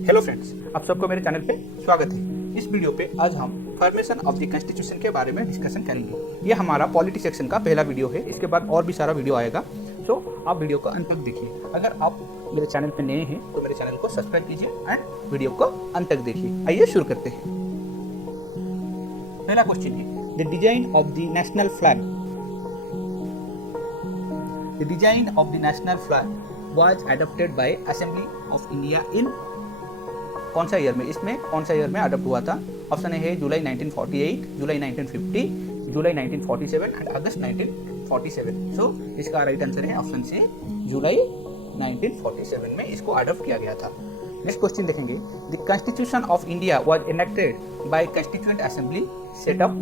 Hello friends, आप सबको मेरे चैनल पे स्वागत है। इस वीडियो पे आज हम फॉर्मेशन ऑफ द कॉन्स्टिट्यूशन के बारे में डिस्कशन करेंगे। ये हमारा पॉलिटी सेक्शन का पहला वीडियो है। इसके बाद और भी सारा वीडियो आएगा, तो आप वीडियो को अंत तक देखिए। अगर आप मेरे चैनल पे नए हैं तो मेरे चैनल को सब्सक्राइब कीजिए एंड वीडियो को अंत तक देखिए। आइए शुरू करते हैं। पहला क्वेश्चन है the design of the national flag. The design of the national flag was adopted by assembly of India in कौन सा ईयर में? इसमें कौन सा ईयर में अडॉप्ट हुआ था? ऑप्शन ए है जुलाई 1948, जुलाई 1950, जुलाई 1947 एंड अगस्त 1947। सो इसका राइट आंसर है ऑप्शन सी, जुलाई 1947 में इसको अडॉप्ट किया गया था। नेक्स्ट क्वेश्चन देखेंगे the constitution of India was enacted by constituent assembly setup.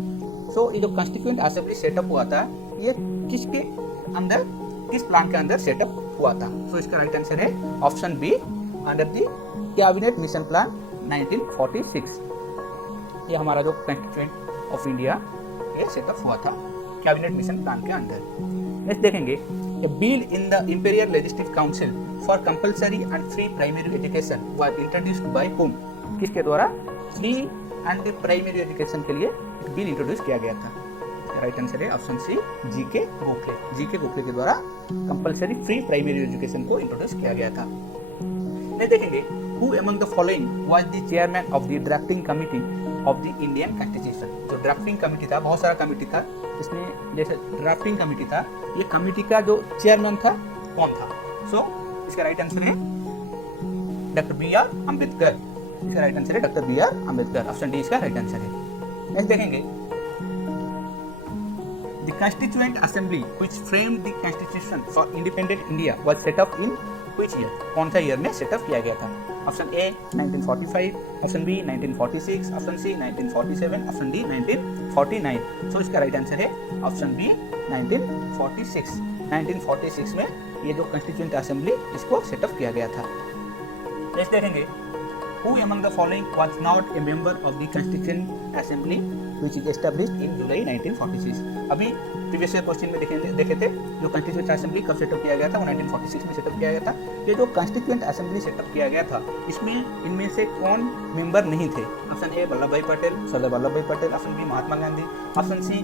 So ये जो कॉन्स्टिट्यूएंट असेंबली सेटअप हुआ था, ये किसके अंदर, किस प्लान के अंदर सेटअप हुआ था? सो इसका राइट आंसर है option B, under the cabinet mission plan 1946। ये हमारा जो कॉन्स्टिट्यूएंट ऑफ इंडिया ये सेटअप हुआ था कैबिनेट मिशन प्लान के अंदर। नेक्स्ट देखेंगे a bill in the imperial legislative council for compulsory and free primary education was introduced by whom. किसके द्वारा फ्री एंड प्राइमरी एजुकेशन के लिए एक बिल इंट्रोड्यूस किया गया था? राइट आंसर है option C, G K Gokhale. G K Gokhale के द्वारा कंपलसरी फ्री प्राइमरी एजुकेशन को इंट्रोड्यूस किया गया था। नेक्स्ट देखेंगे Who among the following was the chairman of the drafting committee of the Indian Constitution? जो ड्राफ्टिंग कमेटी था, बहुत सारा कमेटी था, इसमें जैसे ड्राफ्टिंग कमेटी था, ये कमेटी का जो चेयरमैन था कौन था? सो इसका राइट आंसर है डॉक्टर बी आर अम्बेडकर। इसका राइट आंसर है doctor B R Ambedkar. Option D इसका राइट आंसर है। नेक्स्ट देखेंगे The Constituent Assembly which framed the Constitution for Independent India was set up in which year? कौन सा year में setup किया गया था? Option A 1945, option B 1946, option C 1947, option D 1949। So इसका राइट आंसर है ऑप्शन बी 1946। 1946 में ये जो कॉन्स्टिट्यूएंट असेंबली इसको सेटअप किया गया था। नेक्स्ट देखेंगे Who among the following was not a member of the Constituent Assembly which is established in July 1946? अभी प्रीवियस क्वेश्चन में देखे थे जो कॉन्स्टिट्यूएंट असेंबली कब सेटअप किया गया था, वो 1946 में सेटअप किया गया था। ये जो कॉन्स्टिट्यूएंट असेंबली सेटअप किया गया था, इसमें इनमें से कौन मेंबर नहीं थे? ऑप्शन ए Vallabh Bhai Patel, Sardar Vallabh Bhai Patel, option B Mahatma Gandhi, option C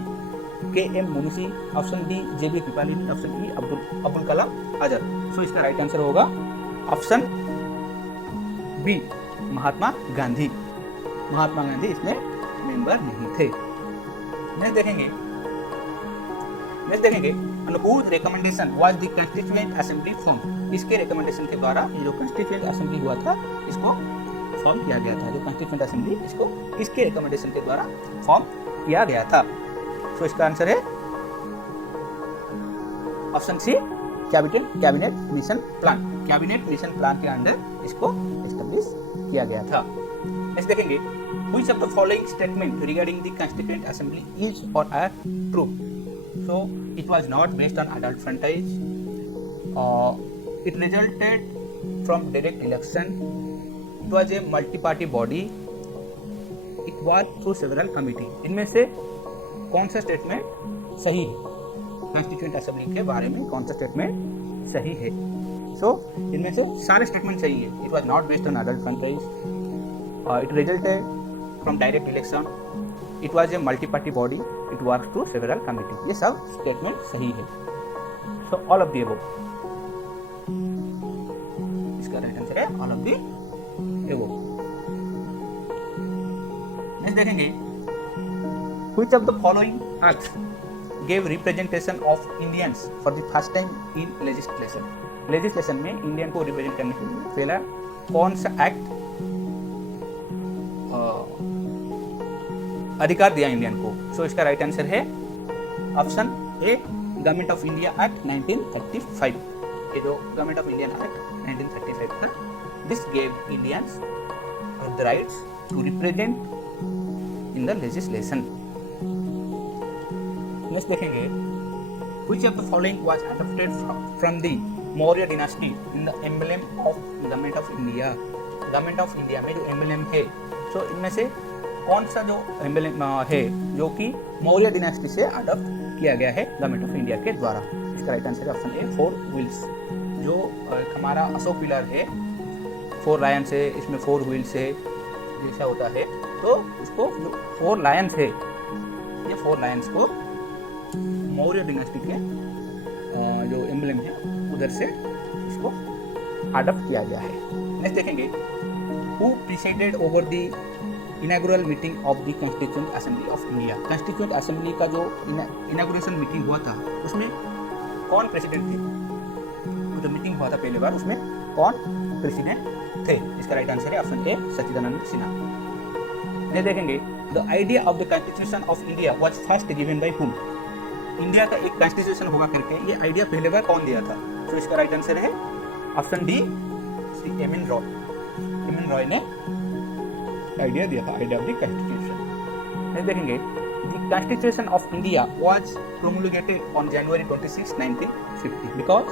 K M. Munshi, option D J B. Kripalani, option E Abdul Kalam Azad. So इसका राइट आंसर होगा ऑप्शन बी, महात्मा गांधी। महात्मा गांधी इसमें मेंबर नहीं थे। नेक्स्ट देखेंगे on whose recommendation was the constituent assembly formed? इसके रिकमेंडेशन के द्वारा ये जो constituent assembly हुआ था इसको फॉर्म किया गया था। जो constituent assembly इसको किसके रिकमेंडेशन के द्वारा फॉर्म किया गया था? सो इसका आंसर है option C, cabinet mission plan. Cabinet mission plan के अंदर इसको एस्टेब्लिश किया गया था। नेक्स्ट देखेंगे which of the following statement regarding the constituent assembly is or are true? So it was not based on adult frontage, it resulted from direct election, it was a multi-party body, it was through several committee। इनमें से कौन सा statement सही है? Constituent assembly के बारे में कौन सा स्टेटमेंट सही है? सो इनमें से सारे स्टेटमेंट सही है। It was not based on adult franchise, it resulted from direct election, it was a multi party body, it work through several committee. ये सब स्टेटमेंट सही है। So all of the above, इसका राइट आंसर है all of the above. Next देखेंगे which of the following acts gave representation of Indians for the first time in legislation? Legislation में Indian को represent करने के लिए पहला कौन सा एक्ट अधिकार दिया इंडियन को? सो इसका राइट आंसर है option A, government of India act 1935। ये जो गवर्नमेंट ऑफ इंडिया एक्ट 1935 था, this gave Indians the rights to represent in the legislation. Next देखेंगे which of the following was adopted from the Maurya dynasty in the emblem of government of India. Government of India में जो emblem है, सो इनमें से कौन सा जो emblem है जो कि मौर्य डिनास्टी से अडॉप्ट किया गया है गवर्नमेंट ऑफ इंडिया के द्वारा? इसका राइट आंसर है ऑप्शन ए, 4 व्हील्स। जो हमारा अशोक पिलर है 4 लायंस है, इसमें 4 व्हील्स है, जैसा होता है। तो उसको जो 4 लायंस है, ये 4 लायंस को मौर्य डिनास्टी के जो एम्बलम है उधर से इसको अडॉप्ट किया गया है। नेक्स्ट देखेंगे, who presided over the inauguration meeting of the constituent assembly of India. Constituent assembly का जो इनॉग्रेशन मीटिंग हुआ था उसमें कौन प्रेसिडेंट थे? जो मीटिंग हुआ था पहली बार उसमें कौन प्रेसिडेंट थे? इसका राइट आंसर है ऑप्शन ए, सच्चिदानंद सिन्हा। ये देखेंगे, the idea of the constitution of India was first given by whom. India का एक कॉन्स्टिट्यूशन होगा करके ये आइडिया पहले बार कौन दिया था? तो इसका राइट आंसर है ऑप्शन डी, एमिन रॉय। एमिन रॉय ने आइडिया दिया था, idea of the constitution. Next देखेंगे, the constitution of India was promulgated on January 26, 1950 because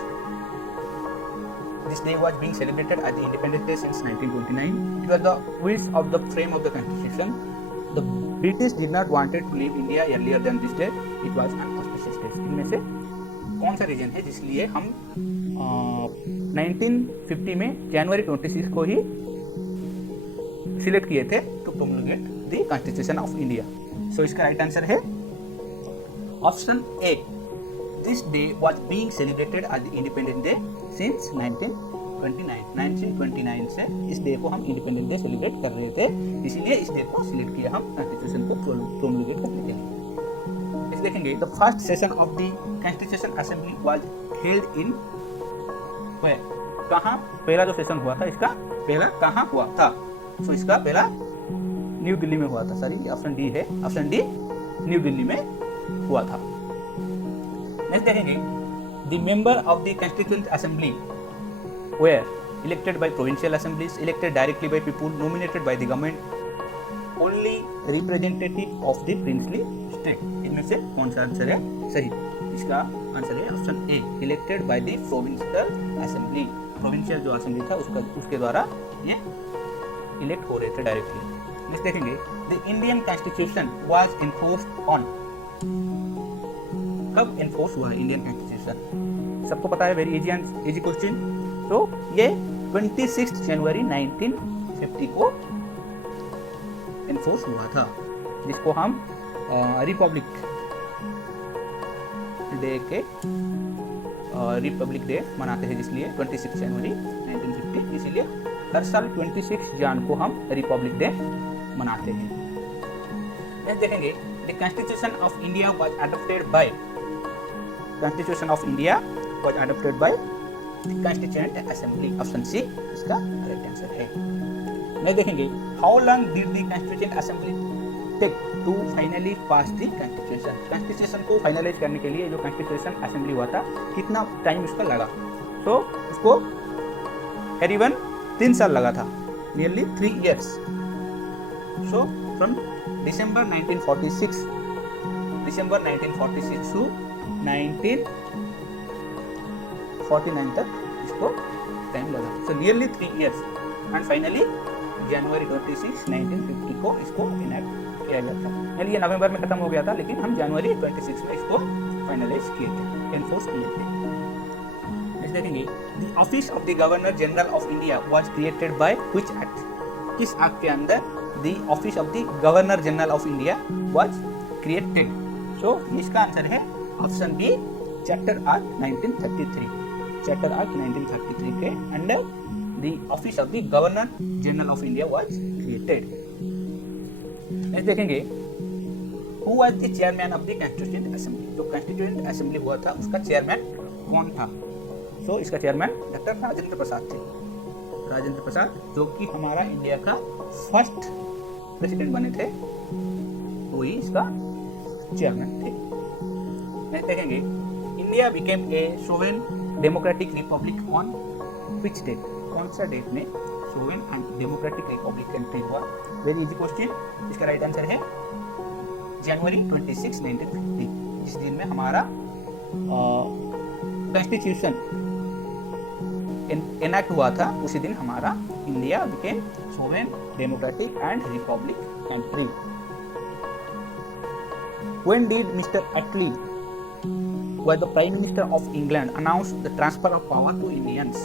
this day was being celebrated as the Independence Day since 1929. It was the wish of the frame of the Constitution. The British did not wanted to leave India earlier than this day. It was an auspicious day. इनमें से कौन सा reason है जिसलिए हम 1950 में जनवरी 26 को ही select किए थे to promulgate the constitution of India? So इसका राइट आंसर है option A, This day was being celebrated as the Independence Day since 1929. 1929 से इस डे को हम इंडिपेंडेंस डे सेलिब्रेट कर रहे थे, इसीलिए इस डे को सिलेक्ट किया हम कॉन्स्टिट्यूशन को प्रोमुलगेट करने के लिए। इस देखेंगे, the first session of the constitution assembly was held in where. कहाँ पहला जो सेशन हुआ था इसका पहला कहाँ हुआ था? तो इसका पहला न्यू दिल्ली में हुआ था। सॉरी, ऑप्शन डी है, ऑप्शन डी न्यू दिल्ली में हुआ था। नेक्स्ट देखेंगे, the member of the constituent assembly were elected by provincial assemblies, elected directly by people, nominated by the government, only representative of the princely state. इनमें से कौन सा answer है सही? इसका आंसर है option A, elected by the provincial assembly. Provincial जो assembly था उसके द्वारा ये इलेक्ट हो रहे थे डायरेक्टली। नेक्स्ट देखेंगे, the Indian constitution was enforced on. कब एनफोर्स हुआ है इंडियन कॉन्स्टिट्यूशन? सबको पता है, वेरी इजी क्वेश्चन। तो ये 26 जनवरी 1950 को एनफोर्स हुआ था, जिसको हम रिपब्लिक डे के रिपब्लिक डे मनाते हैं, इसलिए 26 जनवरी 1950, इसीलिए हर साल 26 जन को हम रिपब्लिक डे मनाते हैं। नेक्स्ट देखेंगे, the constitution of India was adopted by. Constitution of India was adopted by the Constituent Assembly. Option C इसका correct answer है। नहीं देखेंगे, how long did the Constituent Assembly take to finally pass the Constitution? Constitution को finalize करने के लिए जो Constitution Assembly हुआ था कितना टाइम उसका लगा? तो उसको करीबन 3 साल लगा था, nearly 3 years. So from December 1946 to 1949 तक इसको टाइम लगा। So nearly 3 years and finally January 26, 1950 को इसको इनैक्ट किया गया था। यानी ये नवंबर में खत्म हो गया था, लेकिन हम जनवरी 26 में इसको फाइनलाइज किए थे, एनफोर्स किए थे। नेक्स्ट देखेंगे, the office of the governor general of India was created by which act? किस एक्ट के अंदर the office of the governor general of India was created? So इसका आंसर है option B, chapter act 1933। Chapter act 1933 के under the office of the governor general of India was created. Next देखेंगे, who was the chairman of the constituent assembly? जो constituent assembly हुआ था उसका chairman कौन था? सो इसका चेयरमैन डॉक्टर राजेंद्र प्रसाद थे। राजेंद्र प्रसाद जो कि हमारा इंडिया का फर्स्ट प्रेसिडेंट बने थे, वही इसका चेयरमैन थे। नेक्स्ट देखेंगे, India became a sovereign democratic republic on which date? कौन सा डेट में sovereign and democratic republic country हुआ? Very easy question. इसका राइट आंसर है जनवरी 26, 1950। जिस दिन में हमारा कॉन्स्टिट्यूशन एनैक्ट हुआ था, उसी दिन हमारा India became sovereign democratic and republic country. When did Mr. Attlee, who was the Prime Minister of England, announced the transfer of power to Indians?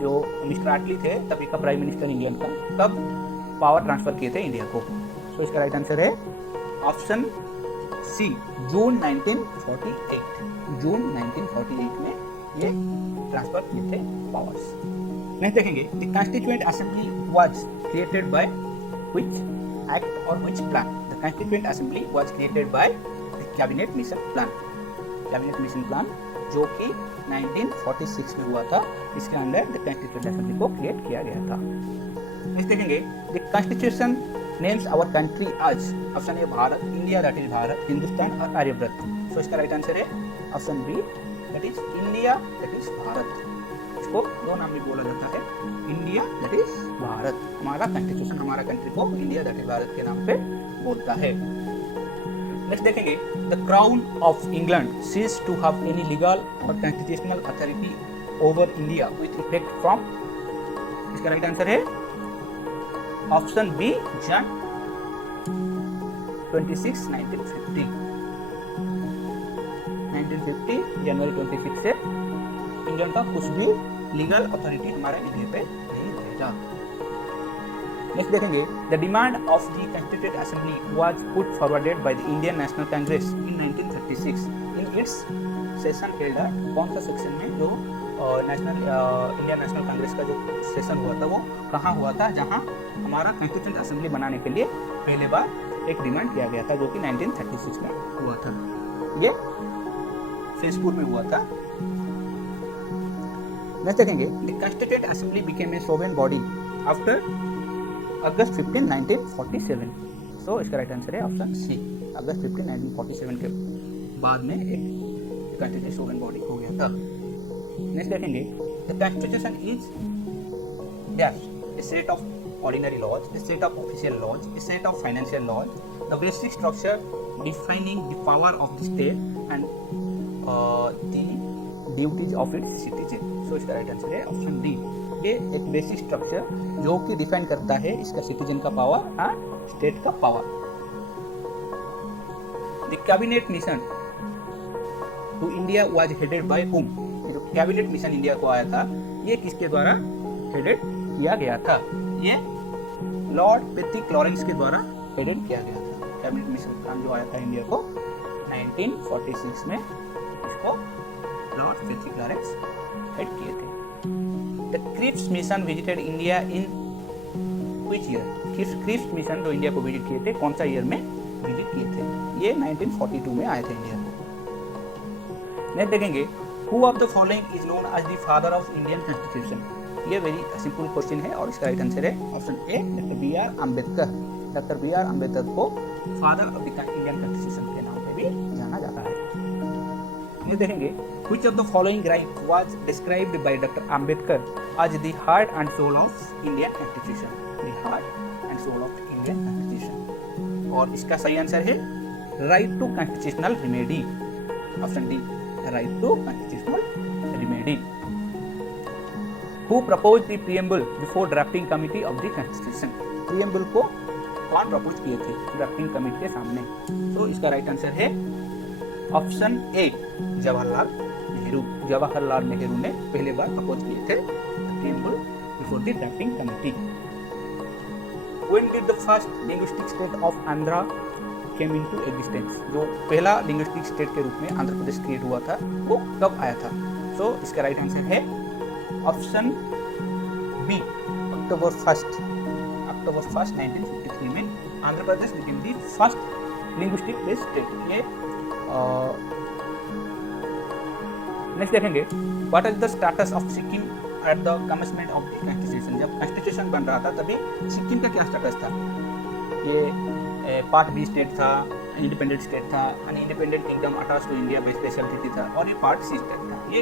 जो मिस्टर आटली थे तभी का प्राइम मिनिस्टर इंग्लैंड का, तब पावर ट्रांसफर किए थे India को। तो इसका राइट आंसर है ऑप्शन सी, जून 1948। जून 1948 में ये ट्रांसफर किए थे पावर्स। नेक्स्ट देखेंगे, the constituent assembly was created by which act और which plan. The constituent assembly was created by the cabinet mission plan. Cabinet mission plan जो कि 1946 में हुआ था, इसके अंदर द कॉन्स्टिट्यूएंट असेंबली को क्रिएट किया गया था। नेक्स्ट देखेंगे, the constitution names our country as. Option A Bharat, India that is Bharat, Hindustan और आर्यव्रत। सो इसका राइट आंसर है option B, that is India that is Bharat. इसको दो नाम भी बोला जाता है, इंडिया दैट इज भारत। हमारा कॉन्स्टिट्यूशन हमारा कंट्री को इंडिया दैट इज भारत के नाम पे बोलता है। नेक्स्ट देखेंगे, the crown of England ceases to have any legal और constitutional authority over India with effect from. इसका राइट आंसर है ऑप्शन बी, जन 26, 1950। 1950 जनवरी 26 से इंग्लैंड का कुछ भी लीगल अथॉरिटी हमारे इंडिया पे नहीं रहेगा। नेक्स्ट देखेंगे, the demand of the constituent assembly was put forwarded by the Indian national Congress in 1936 in its session held. कौन सा सेक्शन में जो इंडियन नेशनल कांग्रेस का जो सेशन हुआ था वो कहाँ हुआ था, जहाँ हमारा कॉन्स्टिट्यूएंट असेंबली बनाने के लिए पहले बार एक डिमांड किया गया था, जो कि 1936 में हुआ था। ये फेसपुर में हुआ था। नेक्स्ट देखेंगे, the constituent assembly became a sovereign body after August 15, 1947। So इसका राइट आंसर है ऑप्शन सी, अगस्त 15, 1947 के बाद में एक कॉन्स्टिट्यूएंट सोवेरेन बॉडी हो गया था। नेक्स्ट देखेंगे, the constitution is dash A set of ordinary laws, a set of official laws, a set of financial laws, the basic structure defining the power of the state and the duties of its citizen. So इसका right answer है option D. ये एक basic structure जो कि define करता है इसका citizen का पावर एंड स्टेट का power. The cabinet mission to India was headed by whom. ये जो कैबिनेट मिशन इंडिया को आया था, ये किसके द्वारा हेडेड किया गया था? ये लॉर्ड पैट्रिक लॉरेंस के द्वारा हेडेड किया गया था। कैबिनेट मिशन प्लान जो आया था इंडिया को 1946 में, इसको लॉर्ड पैट्रिक लॉरेंस हेड किए थे। The Cripps mission visited India in which year. Cripps mission जो इंडिया को विजिट किए थे, कौन सा ईयर में विजिट किए थे? ये 1942 में आए थे इंडिया को। नेक्स्ट देखेंगे, who of the following is known as the father of Indian constitution. ये वेरी सिंपल क्वेश्चन है और इसका राइट आंसर है option A, doctor B R Ambedkar. Doctor B R Ambedkar को father of the Indian constitution के नाम से भी जाना जाता है। ये देखेंगे, which of the following right was described by Dr. Ambedkar as the heart and soul of Indian Constitution? The heart and soul of Indian Constitution। और इसका सही आंसर है right to constitutional remedy, option D, right to constitutional remedy. Who proposed the preamble before drafting committee of the constitution? preamble को कौन propose किए थे drafting committee के सामने? तो इसका राइट आंसर है ऑप्शन ए, जवाहरलाल नेहरू। जवाहरलाल नेहरू ने पहले बार प्रपोज किए थे preamble before the drafting committee। When did the first linguistic state of Andhra came into existence? जो पहला लिंग्विस्टिक स्टेट के रूप में आंध्र प्रदेश क्रिएट हुआ था, वो कब आया था? तो इसका राइट आंसर है ऑप्शन बी, अक्टूबर 1, 1953 में Andhra Pradesh became the first linguistic based state. ये नेक्स्ट देखेंगे, what is the status of Sikkim at the commencement of the constitution. जब कॉन्स्टिट्यूशन बन रहा था तभी सिक्किम का क्या स्टेटस था? ये पार्ट बी स्टेट था, इंडिपेंडेंट स्टेट था, an independent kingdom attached to India by special treaty था, और ये पार्ट सी स्टेट था। ये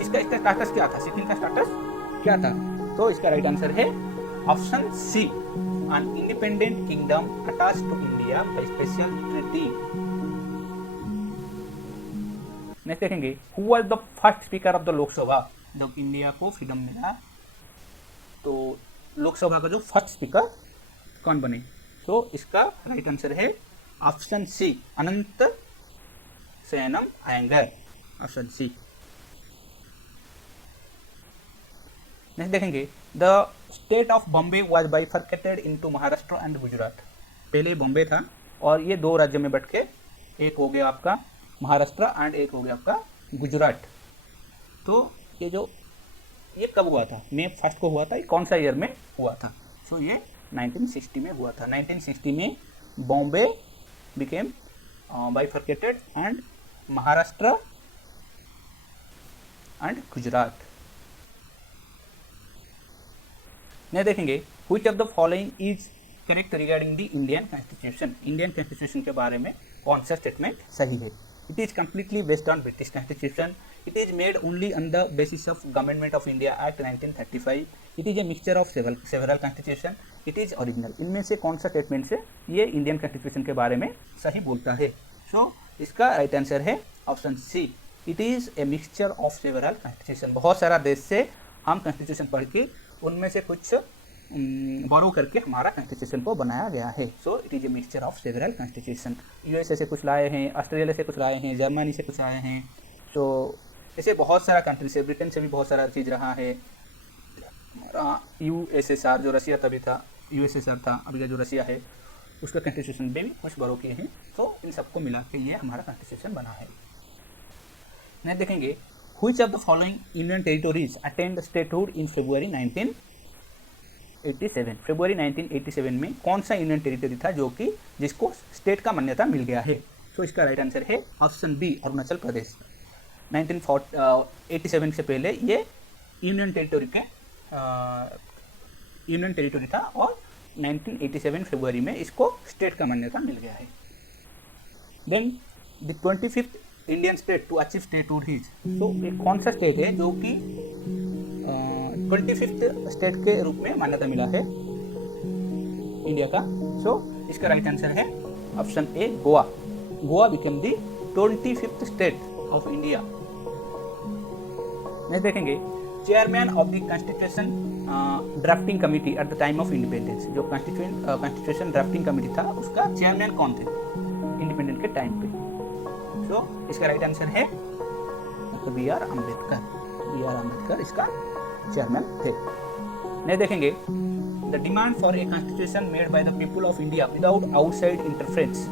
इसका स्टेटस क्या था? सिक्किम का स्टेटस क्या था? तो इसका राइट आंसर है option C, an independent kingdom attached to India by special treaty. Next देखेंगे, who was the first speaker of the Lok Sabha. जब इंडिया को फ्रीडम मिला तो लोकसभा का जो फर्स्ट स्पीकर कौन बने? तो इसका राइट आंसर है ऑप्शन सी, अनंत शयनम अयंगर, ऑप्शन सी। नेक्स्ट देखेंगे the state of Bombay was bifurcated into Maharashtra and Gujarat. पहले बॉम्बे था और ये दो राज्य में बट के एक हो गया आपका महाराष्ट्र एंड एक हो गया आपका गुजरात। तो ये कब हुआ था? मई 1 को हुआ था। ये कौन सा ईयर में हुआ था? सो ये 1960 में हुआ था। 1960 में Bombay became bifurcated and Maharashtra and Gujarat. नहीं देखेंगे which of the following is correct regarding the Indian constitution. Indian constitution के बारे में कौन सा स्टेटमेंट सही है? It is completely based on British constitution. It is made only on the basis of government of India act 1935। It is a mixture of several constitution. It is original. इनमें से कौन सा स्टेटमेंट से ये Indian constitution के बारे में सही बोलता है? सो इसका राइट आंसर है option C. It is a mixture of several constitution. बहुत सारा देश से हम कॉन्स्टिट्यूशन पढ़ के उनमें से कुछ बोरो करके हमारा कॉन्स्टिट्यूशन को बनाया गया है। So it is a mixture of several constitution. USA से कुछ लाए हैं, ऑस्ट्रेलिया से कुछ लाए हैं, जर्मनी से कुछ आए हैं। सो ऐसे बहुत सारा कंट्री से, ब्रिटेन से भी बहुत सारा चीज़ रहा है। यूएसएसआर जो रसिया तभी था, यूएसएसआर था, अभी का जो रसिया है उसका कॉन्स्टिट्यूशन में भी कुछ बोरो किए हैं। तो इन सबको मिला के ये हमारा कॉन्स्टिट्यूशन बना है। नेक्स्ट देखेंगे which of the following union territories attend statehood in February 1987। फरवरी 1987 में कौन सा यूनियन टेरिटरी था जो कि जिसको स्टेट का मान्यता मिल गया है? तो इसका राइट आंसर है ऑप्शन बी, अरुणाचल प्रदेश। 1987 से पहले ये यूनियन टेरिटरी था और 1987 फरवरी में इसको स्टेट का मान्यता मिल गया है। Then the 25th Indian state to achieve statehood is. तो ये कौन सा स्टेट है जो कि 25th स्टेट के रूप में मान्यता मिला है इंडिया का? सो इसका राइट आंसर है option A, Goa. Goa became the 25th state of India. Next देखेंगे chairman of the constitution drafting committee at the time of independence. जो कॉन्स्टिट्यूशन ड्राफ्टिंग कमिटी था उसका चेयरमैन कौन थे इंडिपेंडेंस के टाइम पे? तो इसका राइट आंसर है B R Ambedkar. B R Ambedkar इसका चेयरमैन थे। नहीं देखेंगे the demand for a constitution made by the people of India without outside interference.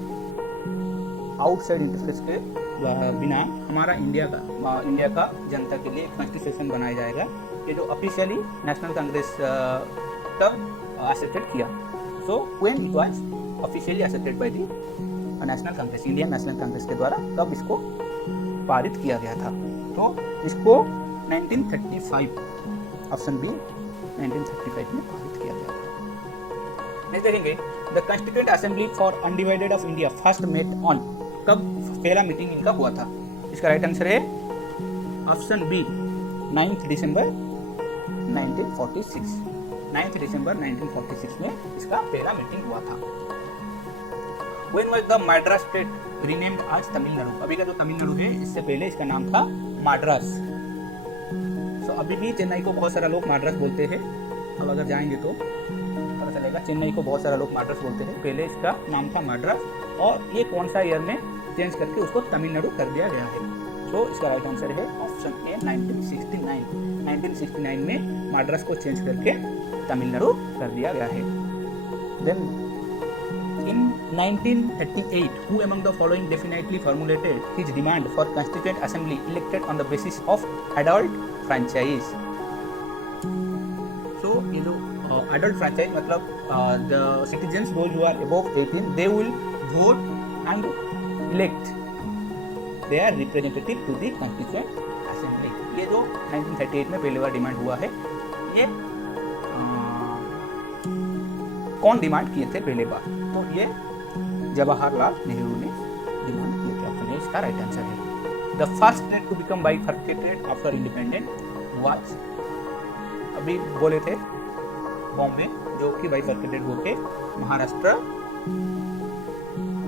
Outside interference के बिना हमारा इंडिया का जनता के लिए कॉन्स्टिट्यूशन बनाया जाएगा। ये जो ऑफिशियली नेशनल कांग्रेस तब एक्सेप्टेड किया। So when it was officially accepted by the national Congress, Indian national Congress के द्वारा तब इसको पारित किया गया था। तो इसको 1935 ऑप्शन बी 1935 में पारित किया गया। नेक्स्ट देखेंगे the constituent assembly for undivided of India first met on. कब पहला मीटिंग इनका हुआ था? इसका राइट आंसर है ऑप्शन बी 9 दिसंबर 1946। 9 दिसंबर 1946 में इसका पहला मीटिंग हुआ था। When was the Madras state renamed as Tamil Nadu? अभी का जो तमिलनाडु है इससे पहले इसका नाम था माड्रास। सो अभी भी चेन्नई को बहुत सारा लोग माड्रास बोलते हैं। अब अगर जाएंगे तो पता चलेगा चेन्नई को बहुत सारा लोग माड्रास बोलते हैं। पहले इसका नाम था माड्रास और ये कौन सा ईयर में चेंज करके उसको तमिलनाडु कर दिया गया है? तो इसका राइट आंसर है ऑप्शन ए 1969। 1969 में माड्रास को चेंज करके तमिलनाडु कर दिया गया है। Then in 1938, who among the following definitely formulated his demand for constituent assembly elected on the basis of adult franchise? So you know adult franchise मतलब the citizens those who are above 18 they will vote and elect their representative to the constituent assembly। ये जो 1938 में पहली बार demand हुआ है, ये कौन demand किए थे पहले बार? तो ये जवाहरलाल नेहरू ने डिमांड किए थे। ऑप्शन ए इसका राइट आंसर है। The first state to become bifurcated after independence was, अभी बोले थे बॉम्बे जो कि बाइफरकेटेड होके महाराष्ट्र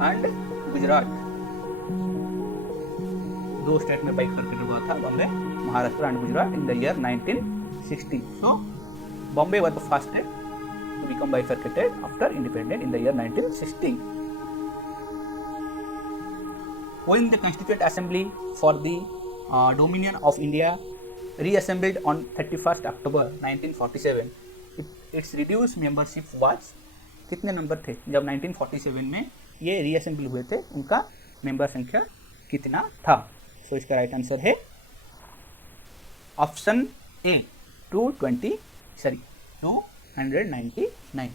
एंड गुजरात दो स्टेट में बाइफरकेटेड हुआ था, Bombay, Maharashtra and Gujarat in the year 1960। So Bombay was the first state to become bifurcated after independence in the year 1960. When the Constituent Assembly for the Dominion of India reassembled on 31 October 1947, its reduce membership was, कितने member थे जब 1947 में ये reassemble हुए थे, उनका member संख्या कितना था? सो इसका राइट आंसर है ऑप्शन ए 299।